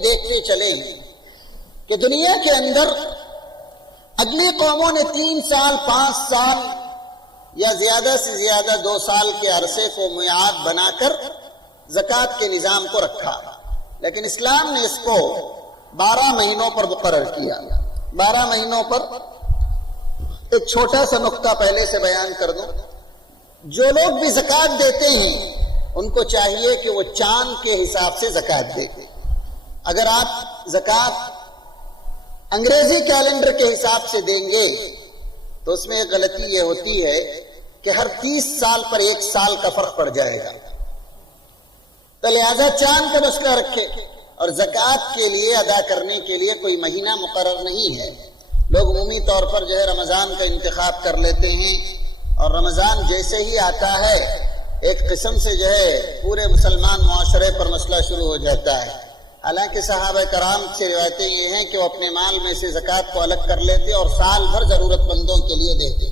دیکھتے چلے کہ دنیا کے اندر اگلی قوموں نے 3 سال 5 سال یا زیادہ سے زیادہ 2 سال کے عرصے کو میعاد بنا کر زکوٰۃ کے نظام کو رکھا، لیکن اسلام نے اس کو 12 مہینوں پر مقرر کیا۔ 12 مہینوں پر ایک چھوٹا سا نقطہ پہلے سے بیان کر دوں، جو لوگ بھی زکوٰۃ دیتے ہیں ان کو چاہیے کہ وہ چاند کے حساب سے زکوٰۃ دے۔ اگر آپ زکوٰۃ انگریزی کیلنڈر کے حساب سے دیں گے تو اس میں ایک غلطی یہ ہوتی ہے کہ ہر 30 سال پر 1 سال کا فرق پڑ جائے گا، تو لہذا چاند کا مسئلہ رکھے۔ اور زکوٰۃ کے لیے ادا کرنے کے لیے کوئی مہینہ مقرر نہیں ہے۔ لوگ عمومی طور پر رمضان کا انتخاب کر لیتے ہیں، اور رمضان جیسے ہی آتا ہے ایک قسم سے پورے مسلمان معاشرے پر مسئلہ شروع ہو جاتا ہے۔ حالانکہ صحابہ کرام سے روایتیں یہ ہیں کہ وہ اپنے مال میں سے زکوٰۃ کو الگ کر لیتے اور سال بھر ضرورت مندوں کے لیے دیتے،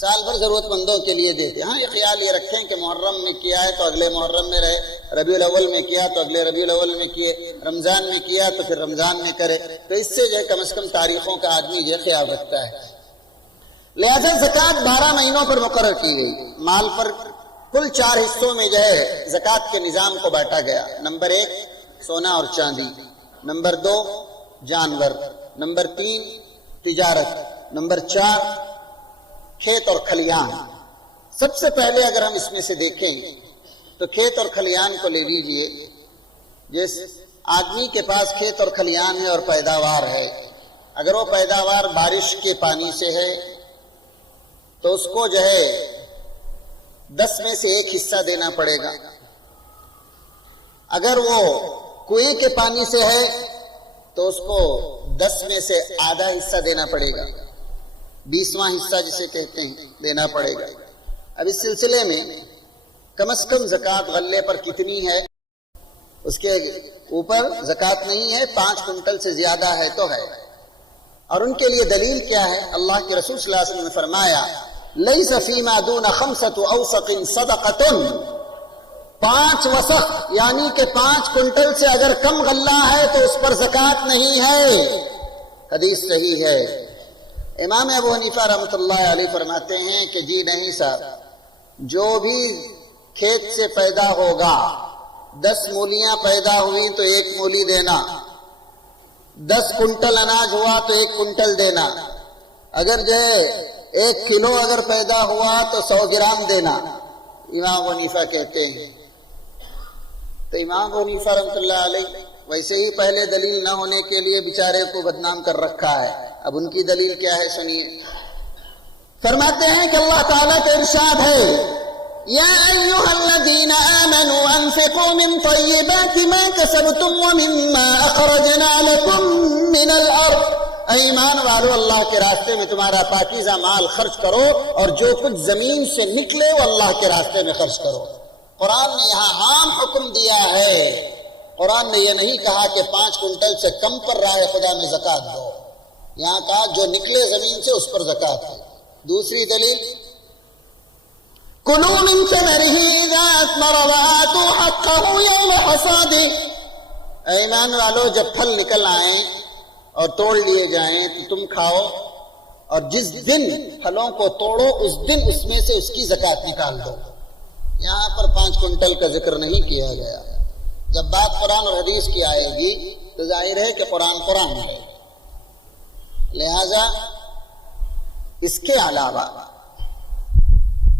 سال بھر ضرورت مندوں کے لیے دیتے۔ ہاں، یہ خیال یہ رکھیں کہ محرم میں کیا ہے تو اگلے محرم میں رہے، ربیع الاول میں کیا تو اگلے ربیع الاول میں کیے، رمضان میں کیا تو پھر رمضان میں کرے، تو اس سے کم از کم تاریخوں کا آدمی خیال رکھتا ہے۔ لہذا زکوٰۃ 12 مہینوں پر مقرر کی گئی۔ مال پر کل 4 حصوں میں زکوٰۃ کے نظام کو بانٹا گیا۔ نمبر 1 سونا اور چاندی، نمبر 2 جانور، نمبر 3 تجارت، نمبر 4 کھیت اور کھلیان۔ سب سے پہلے اگر ہم اس میں سے دیکھیں تو کھیت اور کھلیان کو لے لیجئے۔ جس آدمی کے پاس کھیت اور کھلیان ہے اور پیداوار ہے، اگر وہ پیداوار بارش کے پانی سے ہے تو اس کو 10 میں سے 1 حصہ دینا پڑے گا۔ اگر وہ کنویں کے پانی سے ہے تو اس کو 10 میں سے آدھا حصہ دینا پڑے گا، 20واں حصہ جسے کہتے ہیں دینا پڑے گا۔ اب اس سلسلے میں کم از کم زکوٰۃ غلے پر کتنی ہے، اس کے اوپر زکوٰۃ نہیں ہے، 5 کنٹل سے زیادہ ہے تو ہے۔ اور ان کے لیے دلیل کیا ہے؟ اللہ کے رسول صلی اللہ علیہ وسلم نے فرمایا لیس فیما دون 5 اوسق صدقۃ، 5 وسق یعنی کہ 5 کنٹل سے اگر کم غلہ ہے تو اس پر زکوٰۃ نہیں ہے۔ حدیث صحیح ہے۔ امام ابو حنیفہ رحمۃ اللہ علیہ فرماتے ہیں کہ جی نہیں صاحب، جو بھی کھیت سے پیدا ہوگا، 10 مولیاں پیدا ہوئی تو 1 مولی دینا، 10 کنٹل اناج ہوا تو 1 کنٹل دینا، اگر 1 کلو اگر پیدا ہوا تو 100 گرام دینا، امام ابو حنیفہ کہتے ہیں۔ تو امام ابو حنیفہ رحمۃ اللہ علیہ ویسے ہی پہلے دلیل نہ ہونے کے لیے بیچارے کو بدنام کر رکھا ہے۔ اب ان کی دلیل کیا ہے سنیے۔ فرماتے ہیں کہ اللہ تعالیٰ کا ارشاد ہے یا ایھا الذین آمنوا انفقوا من طیبات ما کسبتم ومما اخرجنا لکم من الارض، اے ایمان والو اللہ کے راستے میں تمہارا پاکیزہ مال خرچ کرو اور جو کچھ زمین سے نکلے وہ اللہ کے راستے میں خرچ کرو۔ قرآن نے یہاں عام حکم دیا ہے، قرآن نے یہ نہیں کہا کہ 5 کنٹل سے کم پر راہ خدا میں زکوٰۃ دو، یہاں کہا جو نکلے زمین سے اس پر زکوٰۃ ہے۔ دوسری دلیل کلوا من ثمره اذا اثمر وآتوا حقه يوم حصاده، اے ایمان والو جب پھل نکل آئیں اور توڑ لیے جائیں تو تم کھاؤ، اور جس دن پھلوں کو توڑو اس دن اس میں سے اس کی زکوٰۃ نکال دو۔ یہاں پر 5 کنٹل کا ذکر نہیں کیا گیا۔ جب بات قرآن اور حدیث کی آئے گی تو ظاہر ہے کہ قرآن ہے۔ لہذا اس کے علاوہ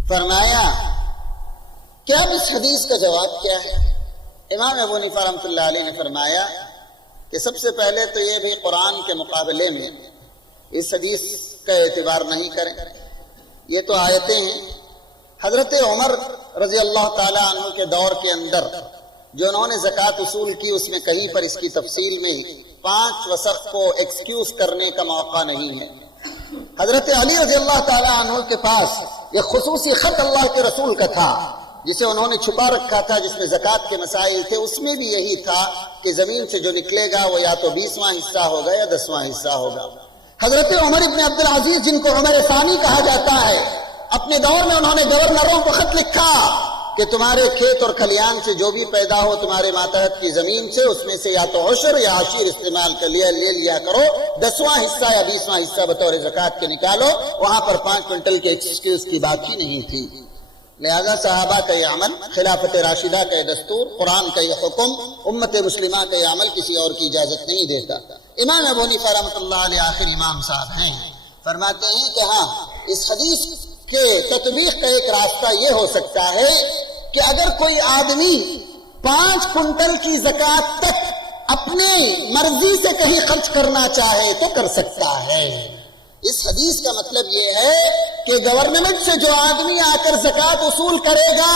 فرمایا کہ اب اس حدیث کا جواب کیا ہے؟ امام ابو حنیفہ رحمۃ اللہ علیہ نے فرمایا کہ سب سے پہلے تو یہ بھی قرآن کے مقابلے میں اس حدیث کا اعتبار نہیں کریں، یہ تو آیتیں ہیں۔ حضرت عمر رضی اللہ تعالیٰ عنہ کے دور کے اندر جو انہوں نے زکوٰۃ وصول کی، اس میں کہیں پر اس کی تفصیل میں 5 وسق کو ایکسکیوز کرنے کا موقع نہیں ہے۔ حضرت علی رضی اللہ تعالیٰ عنہ کے پاس یہ خصوصی خط اللہ کے رسول کا تھا جسے انہوں نے چھپا رکھا تھا، جس میں زکوٰۃ کے مسائل تھے۔ اس میں بھی یہی تھا کہ زمین سے جو نکلے گا وہ یا تو 20واں حصہ ہوگا یا 10واں حصہ ہوگا۔ حضرت عمر ابن عبد العزیز، جن کو عمر ثانی کہا جاتا ہے، اپنے دور میں انہوں نے گورنروں کو خط لکھا کہ تمہارے کھیت اور کھلیان سے جو بھی پیدا ہو تمہارے ماتحت کی زمین سے، اس میں سے یا تو عشر یا عشیر استعمال کر لے لیا کرو، 10واں حصہ یا 20واں حصہ بطور زکوٰۃ کے نکالو۔ وہاں پر 5 کوئنٹل کے ایکسکیوز کی بات ہی نہیں تھی۔ لہذا صحابہ کا یہ عمل، خلافت راشدہ کا یہ دستور، قرآن کا یہ حکم، امت مسلمہ کا یہ عمل کسی اور کی اجازت نہیں دیتا۔ امام ابو حنیفہ رحمۃ اللہ علیہ آخر امام صاحب ہیں، فرماتے ہیں کہ ہاں، اس حدیث کے تطبیق کا ایک راستہ یہ ہو سکتا ہے کہ اگر کوئی آدمی 5 کوئنٹل کی زکوٰۃ تک اپنی مرضی سے کہیں خرچ کرنا چاہے تو کر سکتا ہے۔ اس حدیث کا مطلب یہ ہے کہ گورنمنٹ سے جو آدمی آ کر زکوٰۃ وصول کرے گا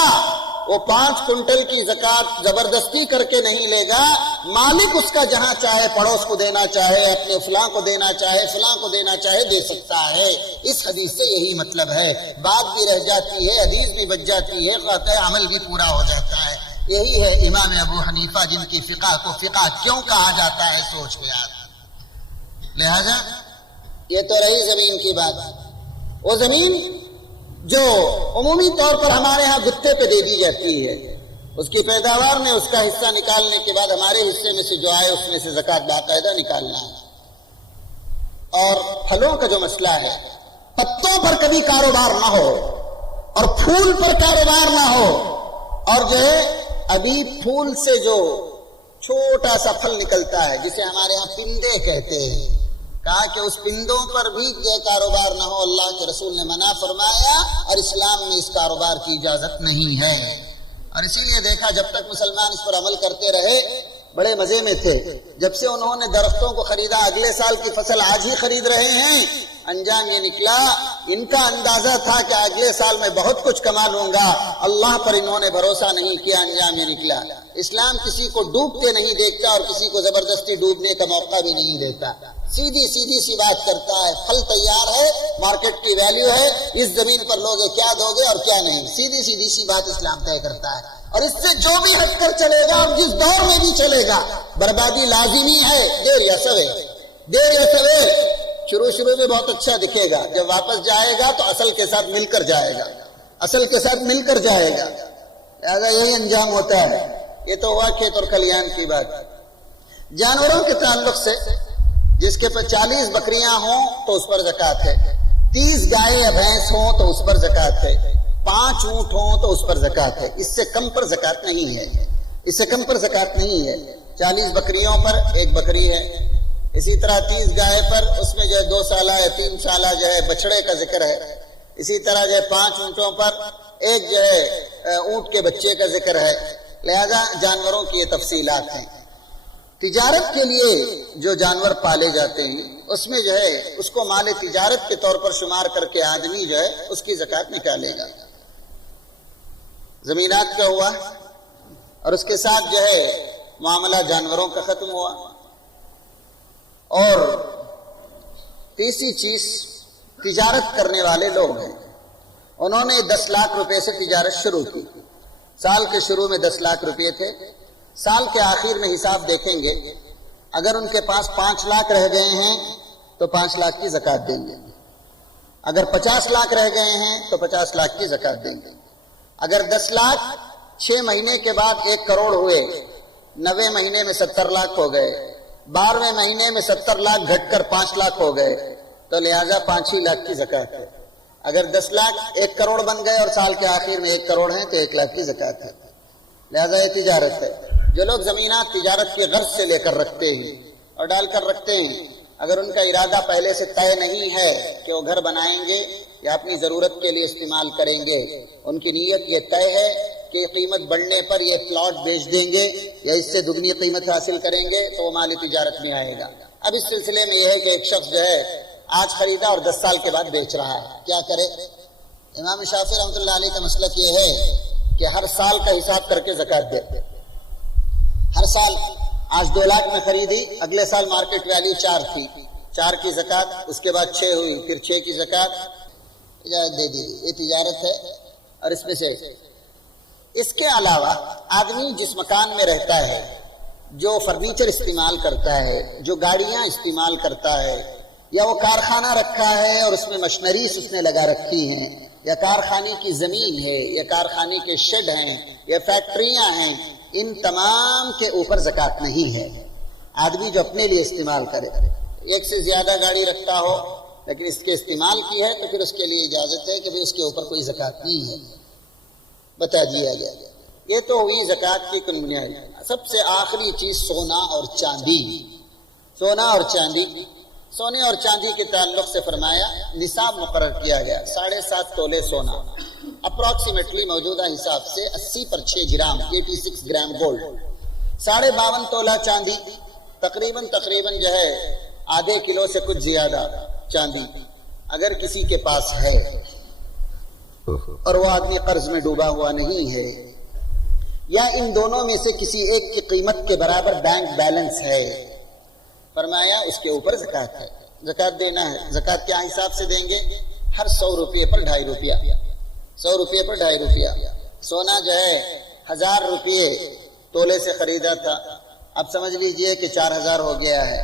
وہ 5 کوئنٹل کی زکوٰۃ زبردستی کر کے نہیں لے گا، مالک اس کا جہاں چاہے پڑوس کو دینا چاہے، اپنے فلاں کو دینا چاہے، فلاں کو دینا چاہے، دے سکتا ہے۔ اس حدیث سے یہی مطلب ہے، بات بھی رہ جاتی ہے، حدیث بھی بچ جاتی ہے، قاطع عمل بھی پورا ہو جاتا ہے۔ یہی ہے امام ابو حنیفہ جن کی فقہ کو فقہ کیوں کہا جاتا ہے، سوچ لے آپ۔ لہذا یہ تو رہی زمین کی بات، وہ زمین جو عمومی طور پر ہمارے ہاں گتے پہ دے دی جاتی ہے، اس کی پیداوار میں اس کا حصہ نکالنے کے بعد ہمارے حصے میں سے جو آئے اس میں سے زکوٰۃ باقاعدہ نکالنا ہے۔ اور پھلوں کا جو مسئلہ ہے، پتوں پر کبھی کاروبار نہ ہو اور پھول پر کاروبار نہ ہو، اور جو ہے ابھی پھول سے جو چھوٹا سا پھل نکلتا ہے جسے ہمارے ہاں پندے کہتے ہیں، کہا کہ اس پندوں پر بھی یہ کاروبار نہ ہو، اللہ کے رسول نے منع فرمایا، اور اسلام میں اس کاروبار کی اجازت نہیں ہے۔ اور اسی لیے دیکھا جب تک مسلمان اس پر عمل کرتے رہے بڑے مزے میں تھے، جب سے انہوں نے درختوں کو خریدا، اگلے سال کی فصل آج ہی خرید رہے ہیں، انجام یہ نکلا ان کا اندازہ تھا کہ اگلے سال میں بہت کچھ کما لوں گا، اللہ پر انہوں نے بھروسہ نہیں کیا، انجام یہ نکلا۔ اسلام کسی کو ڈوبتے نہیں دیکھتا اور کسی کو زبردستی ڈوبنے کا موقع بھی نہیں دیتا، سیدھی سی بات کرتا ہے۔ پھل تیار ہے، مارکیٹ کی ویلیو ہے، اس زمین پر لوگے کیا دو گے اور کیا نہیں، سیدھی سی بات اسلام طے کرتا ہے۔ اور اس سے جو بھی ہٹ کر چلے گا اور جس دور میں بھی چلے گا، بربادی لازمی ہے، دیر یا سویر۔ شروع میں بہت اچھا دکھے گا، جب واپس جائے گا تو اصل کے ساتھ مل کر جائے گا، لہذا یہی انجام ہوتا ہے۔ یہ تو ہوا کھیت اور کھلیان کی بات۔ جانوروں کے تعلق سے جس کے پر 40 بکریاں ہوں تو اس پر زکوٰۃ ہے، 30 گائے یا بھینس ہوں تو اس پر زکوٰۃ ہے، 5 اونٹ ہوں تو اس پر زکوٰۃ ہے، اس سے کم پر زکوٰۃ نہیں ہے۔ 40 بکریوں پر 1 بکری ہے، اسی طرح 30 گائے پر اس میں جو ہے 2 سالہ یا 3 سالہ جو ہے بچڑے کا ذکر ہے، اسی طرح جو ہے 5 اونٹوں پر 1 جو ہے اونٹ کے بچے کا ذکر ہے۔ لہذا جانوروں کی یہ تفصیلات ہیں۔ تجارت کے لیے جو جانور پالے جاتے ہیں اس میں جو ہے اس کو مال تجارت کے طور پر شمار کر کے آدمی جو ہے اس کی زکوٰۃ نکالے گا۔ زمینات کا ہوا اور اس کے ساتھ جو ہے معاملہ جانوروں کا ختم ہوا۔ اور تیسری چیز تجارت کرنے والے لوگ ہیں، انہوں نے 10 لاکھ روپے سے تجارت شروع کی، سال کے شروع میں 10 لاکھ روپے تھے، سال کے آخر میں حساب دیکھیں گے، اگر ان کے پاس 5 لاکھ رہ گئے ہیں تو 5 لاکھ کی زکوٰۃ دیں گے، اگر 50 لاکھ رہ گئے ہیں تو 50 لاکھ کی زکوٰۃ دیں گے، اگر 10 لاکھ 6 مہینے کے بعد 1 کروڑ ہوئے، 9ویں مہینے میں 70 لاکھ ہو گئے، 12ویں مہینے میں 70 لاکھ گھٹ کر 5 لاکھ ہو گئے، تو لہٰذا 5 ہی لاکھ کی زکوٰۃ ہے۔ اگر 10 لاکھ 1 کروڑ بن گئے اور سال کے آخر میں 1 کروڑ ہیں تو 1 لاکھ کی زکوٰۃ ہے۔ لہٰذا یہ تجارت ہے۔ جو لوگ زمینات تجارت کے غرض سے لے کر رکھتے ہیں اور ڈال کر رکھتے ہیں، اگر ان کا ارادہ پہلے سے طے نہیں ہے کہ وہ گھر بنائیں گے یا اپنی ضرورت کے لیے استعمال کریں گے، ان کی نیت یہ طے ہے کہ قیمت بڑھنے پر یہ پلاٹ بیچ دیں گے یا اس سے دگنی قیمت حاصل کریں گے تو وہ مالی تجارت میں آئے گا۔ اب اس سلسلے میں یہ ہے کہ ایک شخص جو ہے آج خریدا اور 10 سال کے بعد بیچ رہا ہے، کیا کرے؟ امام شافعی رحمۃ اللہ علیہ کا مسلک یہ ہے کہ ہر سال کا حساب کر کے زکوٰۃ دے۔ ہر سال آج 2 لاکھ میں خریدی، اگلے سال مارکیٹ ویلیو 4 تھی، 4 کی زکوٰۃ، اس کے بعد 6 ہوئی، پھر 6 کی زکوٰۃ اجازت دے دی۔ یہ تجارت ہے۔ اور اس میں سے اس کے علاوہ آدمی جس مکان میں رہتا ہے، جو فرنیچر استعمال کرتا ہے، جو گاڑیاں استعمال کرتا ہے، یا وہ کارخانہ رکھا ہے اور اس میں مشنریز اس نے لگا رکھی ہیں، یا کارخانے کی زمین ہے یا کارخانے کے شیڈ ہیں یا فیکٹریاں ہیں، ان تمام کے اوپر زکوٰۃ نہیں ہے۔ آدمی جو اپنے لیے استعمال کرے، ایک سے زیادہ گاڑی رکھتا ہو لیکن اس کے استعمال کی ہے تو پھر اس کے لیے اجازت ہے کہ اس کے اوپر کوئی زکوٰۃ نہیں ہے، بتا دیا گیا۔ یہ تو ہوئی زکوٰۃ کی بنیاد۔ سب سے آخری چیز سونا اور چاندی۔ سونا اور چاندی، سونے اور چاندی کے تعلق سے فرمایا نصاب مقرر کیا گیا 7.5 تولے سونا، اپروکسیمیٹلی موجودہ حساب سے 80 پر 6 گرام 86 گرام گولڈ، 52.5 تولہ چاندی، تقریباً جو ہے آدھے کلو سے کچھ زیادہ چاندی اگر کسی کے پاس ہے اور وہ آدمی قرض میں ڈوبا ہوا نہیں ہے، یا ان دونوں میں سے کسی ایک کی قیمت کے برابر بینک بیلنس ہے، فرمایا اس کے اوپر زکوٰۃ ہے، زکوٰۃ دینا ہے۔ زکوٰۃ کیا حساب سے دیں گے؟ ہر 100 روپے پر 2.5 روپیہ، 100 روپے پر 2.5 روپیہ۔ سونا جو ہے 1000 روپے تولے سے خریدا تھا، اب سمجھ لیجئے کہ 4000 ہو گیا ہے۔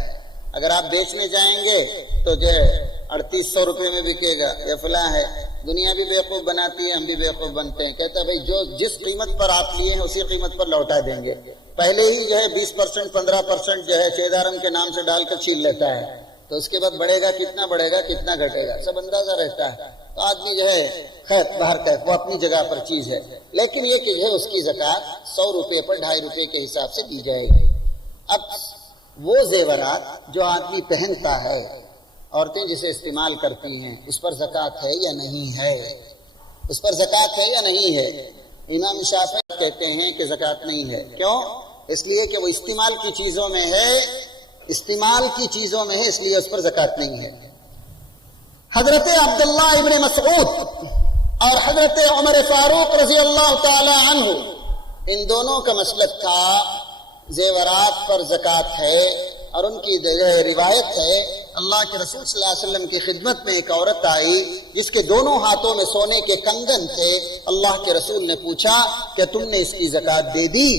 اگر آپ بیچنے جائیں گے تو جو ہے 3800 روپے میں بکے گا، یا فلاں ہے۔ دنیا بھی بیوقوف بناتی ہے، ہم بھی بیوقوف بنتے ہیں، کہتا ہے بھائی جو جس قیمت پر آپ لیے ہیں اسی قیمت پر لوٹا دیں گے۔ پہلے ہی جو ہے 20% 15% جو ہے چیدارم کے نام سے ڈال کر چھین لیتا ہے، تو اس کے بعد بڑھے گا کتنا گھٹے گا سب اندازہ رہتا ہے۔ تو آدمی جو ہے خیر باہر کا وہ اپنی جگہ پر چیز ہے، لیکن یہ کہ جو ہے اس کی زکوٰۃ 100 روپے پر 2.5 روپے کے حساب سے دی جائے گی۔ اب وہ زیورات جو آدمی پہنتا ہے، عورتیں جسے استعمال کرتی ہیں، اس پر زکوٰۃ ہے یا نہیں ہے؟ اس پر زکوٰۃ ہے یا نہیں ہے؟ امام شافعی کہتے ہیں کہ زکوٰۃ نہیں ہے۔ کیوں؟ اس لیے کہ وہ استعمال کی چیزوں میں ہے، اس لیے اس پر زکوٰۃ نہیں ہے۔ حضرت عبداللہ ابن مسعود اور حضرت عمر فاروق رضی اللہ تعالی عنہ، ان دونوں کا مسلک تھا زیورات پر زکوٰۃ ہے، اور ان کی روایت ہے اللہ کے رسول صلی اللہ علیہ وسلم کی خدمت میں ایک عورت آئی جس کے دونوں ہاتھوں میں سونے کے کنگن تھے۔ اللہ کے رسول نے پوچھا کہ تم نے اس کی زکوٰۃ دے دی؟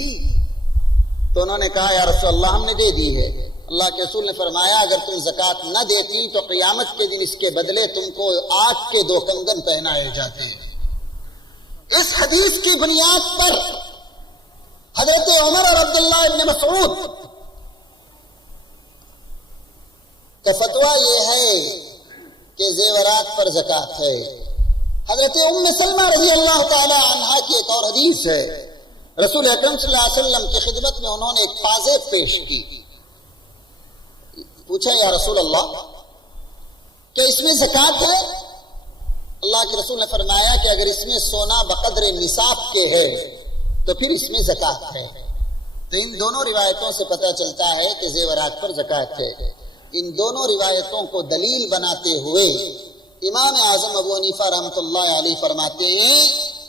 تو انہوں نے کہا یا رسول اللہ ہم نے دے دی ہے۔ اللہ کے رسول نے فرمایا اگر تم زکوٰۃ نہ دیتی تو قیامت کے دن اس کے بدلے تم کو آگ کے 2 کنگن پہنائے جاتے ہیں۔ اس حدیث کی بنیاد پر حضرت عمر اور عبداللہ ابن مسعود کا فتویٰ یہ ہے کہ زیورات پر زکوٰۃ ہے۔ حضرت ام سلمہ رضی اللہ تعالی عنہا کی ایک اور حدیث ہے، رسول اکرم صلی اللہ علیہ وسلم کی خدمت میں انہوں نے ایک پازیب پیش کی، پوچھا یا رسول اللہ کہ اس میں زکوٰۃ ہے؟ اللہ کے رسول نے فرمایا کہ اگر اس میں سونا بقدر نصاب کے ہے تو پھر اس میں زکوٰۃ ہے۔ تو ان دونوں روایتوں سے پتہ چلتا ہے کہ زیورات پر زکوٰۃ ہے۔ ان دونوں روایتوں کو دلیل بناتے ہوئے امام اعظم ابو حنیفہ رحمۃ اللہ علیہ فرماتے ہیں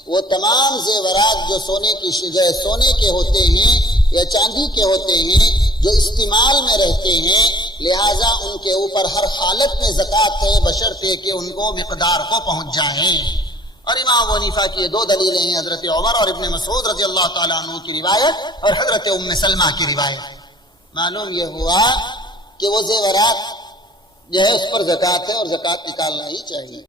وہ تمام زیورات جو سونے کے ہوتے ہیں یا چاندی کے ہوتے ہیں جو استعمال میں رہتے ہیں، لہٰذا ان کے اوپر ہر حالت میں زکوٰۃ ہے بشرطے کہ ان کو مقدار کو پہنچ جائیں۔ اور امام ابو حنیفہ کی یہ 2 دلیلیں ہیں، حضرت عمر اور ابن مسعود رضی اللہ تعالیٰ عنہ کی روایت اور حضرت ام سلمہ کی روایت۔ معلوم یہ ہوا کہ وہ زیورات جو ہے اس پر زکوٰۃ ہے اور زکوٰۃ نکالنا ہی چاہیے۔